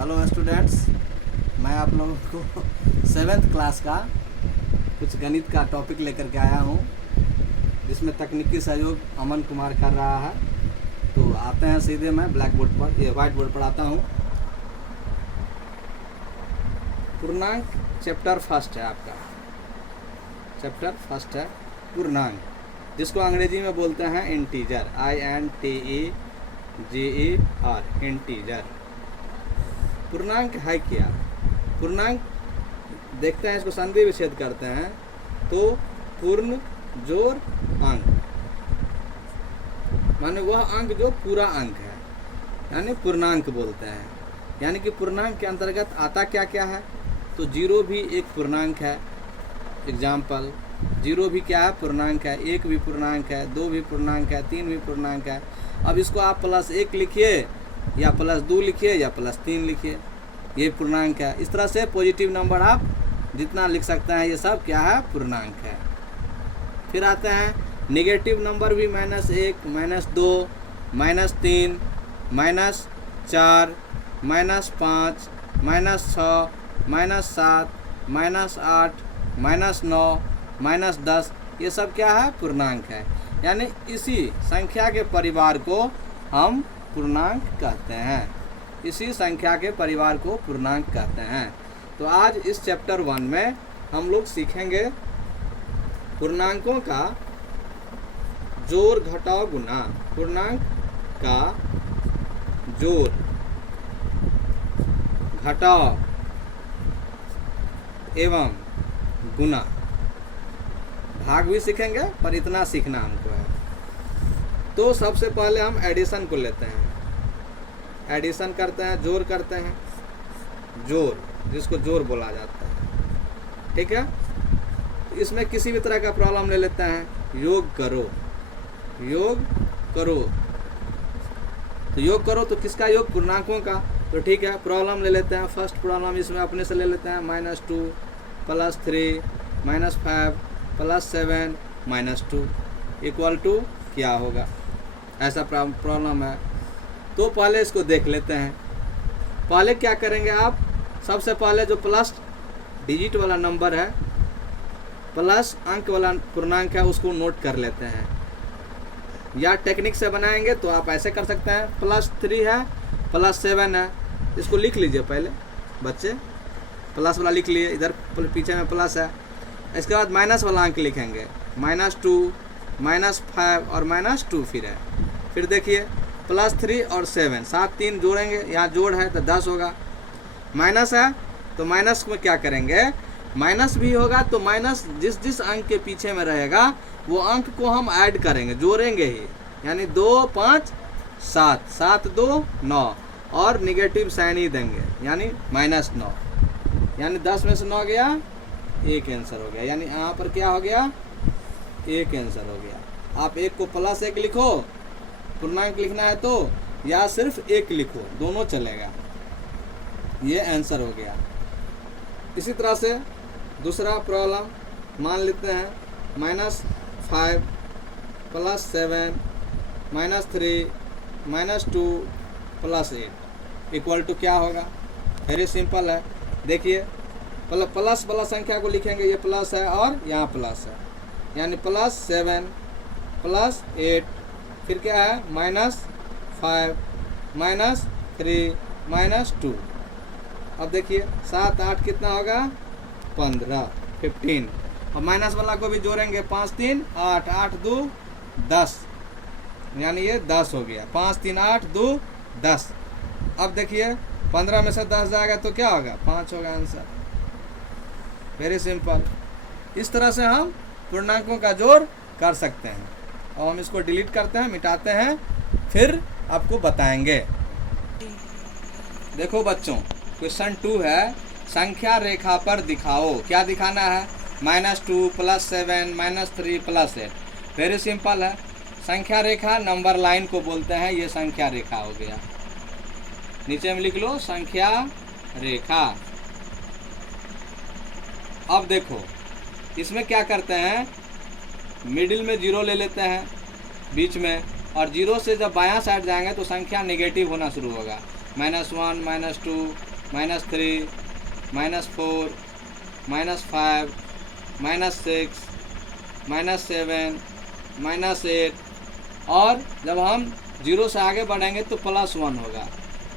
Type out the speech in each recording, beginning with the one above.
Hello students, मैं आप लोगों को 7th क्लास का कुछ गणित का टॉपिक लेकर के आया हूँ, जिसमें तकनीकी सहयोग अमन कुमार कर रहा है। तो आते हैं सीधे, मैं ब्लैक बोर्ड पर ये वाइट बोर्ड पर आता हूँ। पूर्णांक चैप्टर फर्स्ट है आपका, चैप्टर फर्स्ट है पूर्णांक, जिसको अंग्रेजी में बोलते हैं इंटीजर, INTEGER, इंटीजर। पूर्णांक है क्या? पूर्णांक देखते हैं, इसको संधि विच्छेद करते हैं तो पूर्ण जोड़ अंक, माने वह अंक जो पूरा अंक है, यानी पूर्णांक बोलते हैं। यानी कि पूर्णांक के अंतर्गत आता क्या क्या है? तो जीरो भी एक पूर्णांक है। एग्जाम्पल, जीरो भी क्या है? पूर्णांक है। एक भी पूर्णांक है, दो भी पूर्णांक है, तीन भी पूर्णांक है। अब इसको आप +1 लिखिए या +2 लिखिए या +3 लिखिए, ये पूर्णांक है। इस तरह से पॉजिटिव नंबर आप जितना लिख सकते हैं, ये सब क्या है? पूर्णांक है। फिर आते हैं नेगेटिव नंबर भी, -1, -2, -3, -4, -5, -6, -7, -8, -9, -10, ये सब क्या है? पूर्णांक है। यानी इसी संख्या के परिवार को हम पूर्णांक कहते हैं। इसी संख्या के परिवार को पूर्णांक कहते हैं। तो आज इस चैप्टर 1 में हम लोग सीखेंगे पूर्णांकों का जोड़ घटाव गुणा। पूर्णांक का जोड़ घटाव एवं गुणा। भाग भी सीखेंगे, पर इतना सीखना हमको है। तो सबसे पहले हम एडिशन को लेते हैं, एडिशन करते हैं, जोड़ करते हैं, जोड़, जिसको जोड़ बोला जाता है। ठीक है, इसमें किसी भी तरह का प्रॉब्लम ले लेते हैं। योग करो, योग करो, तो योग करो तो किसका योग? पूर्णांकों का। तो ठीक है, प्रॉब्लम ले लेते हैं। फर्स्ट प्रॉब्लम इसमें अपने से ले लेते हैं। -2 + 3 -5 + 7 -2 इक्वल टू क्या होगा? ऐसा प्रॉब्लम है। तो पहले इसको देख लेते हैं। पहले क्या करेंगे आप? सबसे पहले जो प्लस डिजिट वाला नंबर है, प्लस अंक वाला पूर्णांक है, उसको नोट कर लेते हैं। या टेक्निक से बनाएंगे तो आप ऐसे कर सकते हैं। +3 है, +7 है, इसको लिख लीजिए पहले बच्चे। प्लस वाला लिख लिए, इधर पीछे में प्लस है। इसके बाद माइनस वाला अंक लिखेंगे, -2, -5 और -2 फिर है। फिर देखिए +3 और 7, 7 3 जोड़ेंगे, यहाँ जोड़ है तो 10 होगा। माइनस है तो माइनस में क्या करेंगे? माइनस भी होगा तो माइनस जिस अंक के पीछे में रहेगा वो अंक को हम ऐड करेंगे, जोड़ेंगे ही। यानी 2 5 7, 7 2 9, और निगेटिव साइन ही देंगे, यानी -9। यानी 10 में से 9 गया, 1 आंसर हो गया। यानी यहाँ पर क्या हो गया? 1 आंसर हो गया। आप 1 को +1 लिखो, पूर्णांक लिखना है तो, या सिर्फ 1 लिखो, दोनों चलेगा। ये आंसर हो गया। इसी तरह से दूसरा प्रॉब्लम मान लेते हैं। -5 + 7 -3 -2 + 8 इक्वल टू क्या होगा? वेरी सिंपल है। देखिए प्लस वाला संख्या को लिखेंगे, ये प्लस है और यहाँ प्लस है, यानी +7 + 8, फिर क्या है? -5 -3 -2। अब देखिए 7 8 कितना होगा? 15 और माइनस वाला को भी जोड़ेंगे। 5 3 8, 8 2 10, यानी ये 10 हो गया। 5 3 8 2 10। अब देखिए 15 में से 10 जाएगा तो क्या होगा? 5 होगा आंसर। Very simple. इस तरह से हम पूर्णांकों का जोड़ कर सकते हैं। और हम इसको डिलीट करते हैं, मिटाते हैं, फिर आपको बताएंगे। देखो बच्चों, क्वेश्चन 2 है, संख्या रेखा पर दिखाओ। क्या दिखाना है? -2 + 7 -3 + 8। वेरी सिंपल है। संख्या रेखा नंबर लाइन को बोलते हैं। ये संख्या रेखा हो गया, नीचे में लिख लो संख्या रेखा। अब देखो इसमें क्या करते हैं? मिडिल में 0 ले लेते हैं बीच में, और 0 से जब बायां साइड जाएंगे तो संख्या नेगेटिव होना शुरू होगा। -1 -2 -3, -4, -5, -6, -7, -8, और जब हम 0 से आगे बढ़ेंगे तो +1 होगा,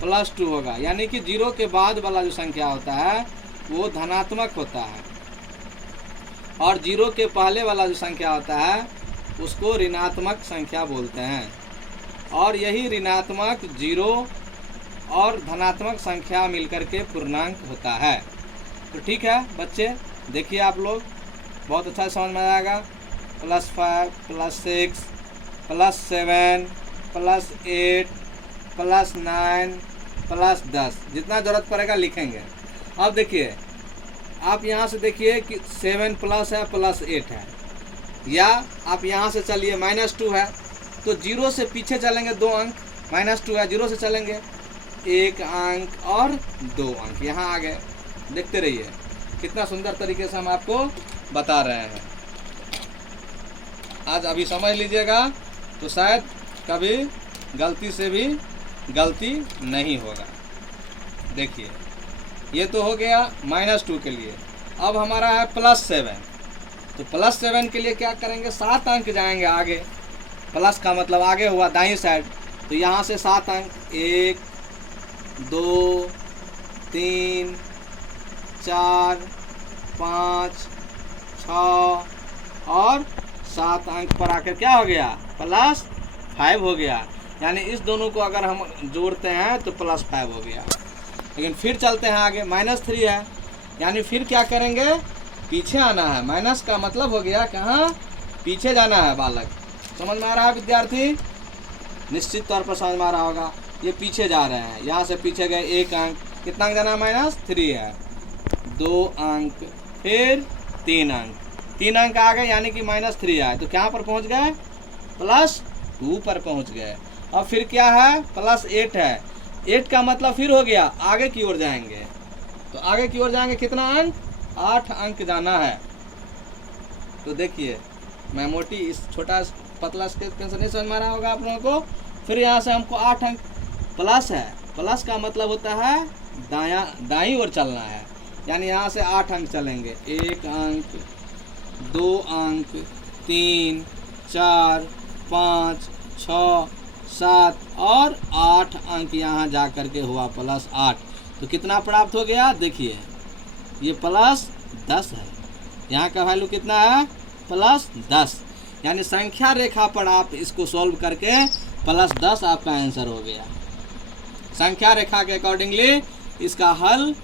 +2 होगा, यानी कि 0 के बाद वाला जो संख्या होता है वो धनात्मक होता है, और 0 के पहले वाला जो संख्या होता है उसको ऋणात्मक संख्या बोलते हैं। और यही ऋणात्मक, 0 और धनात्मक संख्या मिलकर के पूर्णांक होता है। तो ठीक है बच्चे, देखिए आप लोग बहुत अच्छा समझ में आएगा। +5, +6, +7, +8, +9, +10, जितना ज़रूरत पड़ेगा लिखेंगे। अब देखिए, आप यहाँ से देखिए कि 7 प्लस है, +8 है, या आप यहाँ से चलिए -2 है, तो 0 से पीछे चलेंगे 2 अंक, -2 है, 0 से चलेंगे 1 अंक और 2 अंक, यहाँ आ गए। देखते रहिए कितना सुंदर तरीके से हम आपको बता रहे हैं। आज अभी समझ लीजिएगा तो शायद कभी गलती से भी गलती नहीं होगा। देखिए, ये तो हो गया -2 के लिए। अब हमारा है +7, तो +7 के लिए क्या करेंगे, 7 अंक जाएंगे आगे। प्लस का मतलब आगे हुआ दाईं साइड, तो यहाँ से 7 अंक, 1, 2, 3, 4, 5, 6 और 7 अंक पर आकर क्या हो गया, +5 हो गया। यानी इस दोनों को अगर हम जोड़ते हैं तो +5 हो गया। लेकिन फिर चलते हैं आगे, -3 है, यानी फिर क्या करेंगे, पीछे आना है। माइनस का मतलब हो गया कहाँ, पीछे जाना है बालक। समझ में आ रहा है विद्यार्थी? निश्चित तौर पर समझ में आ रहा होगा। ये पीछे जा रहे हैं, यहाँ से पीछे गए 1 अंक, कितना अंक जाना है, -3 है, 2 अंक, फिर 3 अंक, 3 अंक आ गए, यानी कि -3 आए, तो कहाँ पर पहुँच गए, +2 पर पहुँच गए। अब फिर क्या है, +8 है, 8 का मतलब फिर हो गया आगे की ओर जाएंगे, तो आगे की ओर जाएंगे कितना अंक, 8 अंक जाना है। तो देखिए, मैं मोटी इस छोटा पतला स्केच पेन से नहीं समझ में आ रहा होगा आप लोगों को। फिर यहाँ से हमको 8 अंक प्लस है, प्लस का मतलब होता है दाईं ओर चलना है, यानी यहाँ से 8 अंक चलेंगे, 1 अंक, 2 अंक, 3, 4, 5, 6, 7 और 8 अंक यहाँ जा कर के हुआ +8। तो कितना प्राप्त हो गया, देखिए ये +10 है, यहाँ का वैल्यू कितना है, +10। यानी संख्या रेखा पर आप इसको सॉल्व करके +10 आपका आंसर हो गया। संख्या रेखा के अकॉर्डिंगली इसका हल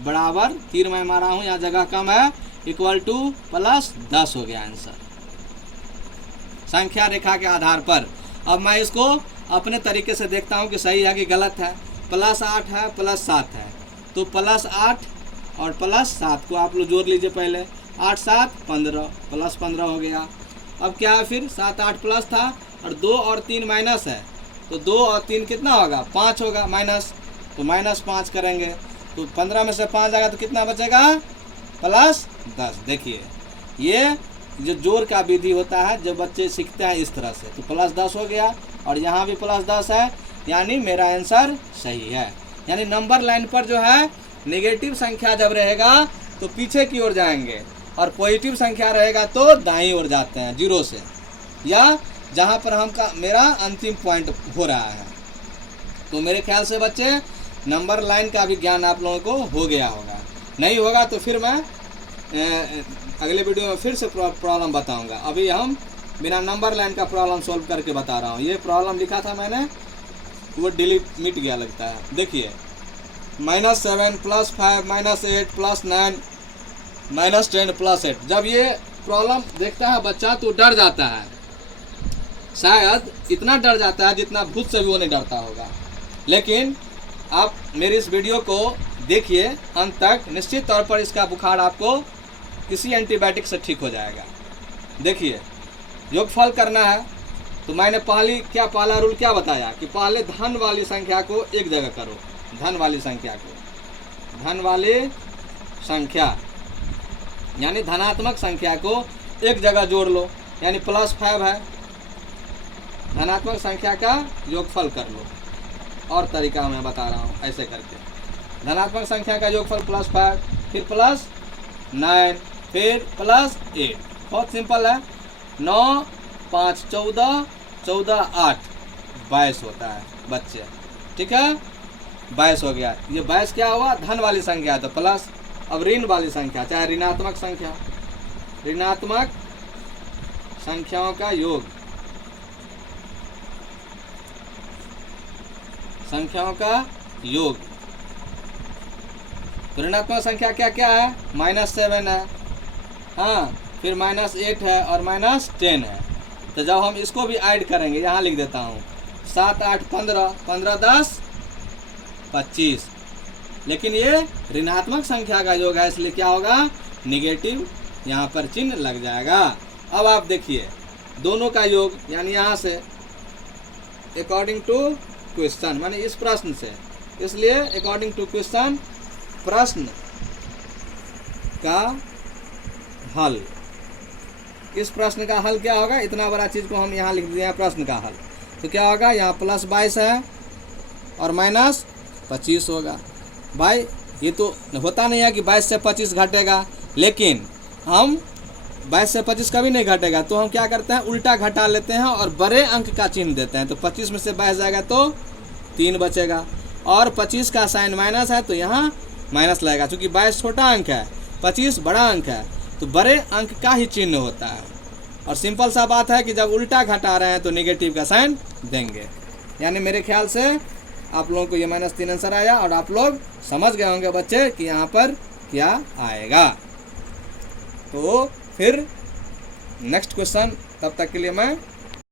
बराबर, तीर मैं मारा हूँ, यहाँ जगह कम है, = +10 हो गया आंसर संख्या रेखा के आधार पर। अब मैं इसको अपने तरीके से देखता हूँ कि सही है कि गलत है। +8 है, +7 है, तो +8 और +7 को आप लोग जोड़ लीजिए पहले, 8 7 15, +15 हो गया। अब क्या है, फिर 7 8 प्लस था और 2 और 3 माइनस है, तो 2 और 3 कितना होगा, 5 होगा माइनस, तो -5 करेंगे, तो 15 में से 5 आएगा तो कितना बचेगा, +10। देखिए, ये जो जोड़ का विधि होता है जब बच्चे सीखते हैं इस तरह से, तो +10 हो गया और यहाँ भी +10 है, यानी मेरा आंसर सही है। यानी नंबर लाइन पर जो है नेगेटिव संख्या जब रहेगा तो पीछे की ओर जाएंगे, और पॉजिटिव संख्या रहेगा तो दाईं ओर जाते हैं 0 से, या जहाँ पर हमका मेरा अंतिम पॉइंट हो रहा है। तो मेरे ख्याल से बच्चे नंबर लाइन का भी ज्ञान आप लोगों को हो गया होगा। नहीं होगा तो फिर मैं अगले वीडियो में फिर से प्रॉब्लम बताऊंगा। अभी हम बिना नंबर लाइन का प्रॉब्लम सॉल्व करके बता रहा हूँ। ये प्रॉब्लम लिखा था मैंने, वो डिलीट मिट गया लगता है। देखिए, -7 +5 -8 +9 -10 +8। जब ये प्रॉब्लम देखता है बच्चा तो डर जाता है, शायद इतना डर जाता है जितना भूत से भी वो नहीं डरता होगा। लेकिन आप मेरी इस वीडियो को देखिए अंत तक, निश्चित तौर पर इसका बुखार आपको किसी एंटीबायोटिक से ठीक हो जाएगा। देखिए, योगफल करना है तो मैंने पहला रूल क्या बताया कि पहले धन वाली संख्या को एक जगह करो, धन वाली संख्या यानी धनात्मक संख्या को एक जगह जोड़ लो, यानी +5 है, धनात्मक संख्या का योगफल कर लो। और तरीका मैं बता रहा हूँ ऐसे करके, धनात्मक संख्या का योगफल +5, फिर +9, फिर +8। बहुत सिंपल है। 9, 5, 14, 14, 8, 22 होता है बच्चे। ठीक है, 22 हो गया। ये 22 क्या हुआ? धन वाली संख्या है तो प्लस। अब ऋण वाली संख्या चाहे ऋणात्मक संख्या, ऋणात्मक संख्याओं का योग, संख्याओं का योग। तो ऋणात्मक संख्या क्या क्या है? -7 है, हाँ, फिर -8 है और -10 है। तो जब हम इसको भी ऐड करेंगे, यहाँ लिख देता हूँ, 7, 8, 15, 15, 10, 25। लेकिन ये ऋणात्मक संख्या का योग है, इसलिए क्या होगा? निगेटिव यहाँ पर चिन्ह लग जाएगा। अब आप देखिए दोनों का योग, यानी यहाँ से अकॉर्डिंग टू क्वेश्चन, माने इस प्रश्न से, इसलिए अकॉर्डिंग टू क्वेश्चन, प्रश्न का हल। इस प्रश्न का हल क्या होगा? इतना बड़ा चीज को हम यहाँ लिख दिए हैं, प्रश्न का हल। तो क्या होगा? यहाँ +22 है और -25 होगा। भाई ये तो होता नहीं है कि 22 से 25 घटेगा, लेकिन हम 22 से 25 कभी नहीं घटेगा, तो हम क्या करते हैं? उल्टा घटा लेते हैं और बड़े अंक का चिन्ह देते हैं। तो 25 में से 22 जाएगा तो 3 बचेगा, और 25 का साइन माइनस है तो यहाँ माइनस लगेगा। चूँकि 22 छोटा अंक है, 25 बड़ा अंक है, तो बड़े अंक का ही चिन्ह होता है। और सिंपल सा बात है कि जब उल्टा घटा रहे हैं तो नेगेटिव का साइन देंगे। यानी मेरे ख्याल से आप लोगों को ये -3 आंसर आया, और आप लोग समझ गए होंगे बच्चे कि यहाँ पर क्या आएगा। तो फिर नेक्स्ट क्वेश्चन, तब तक के लिए मैं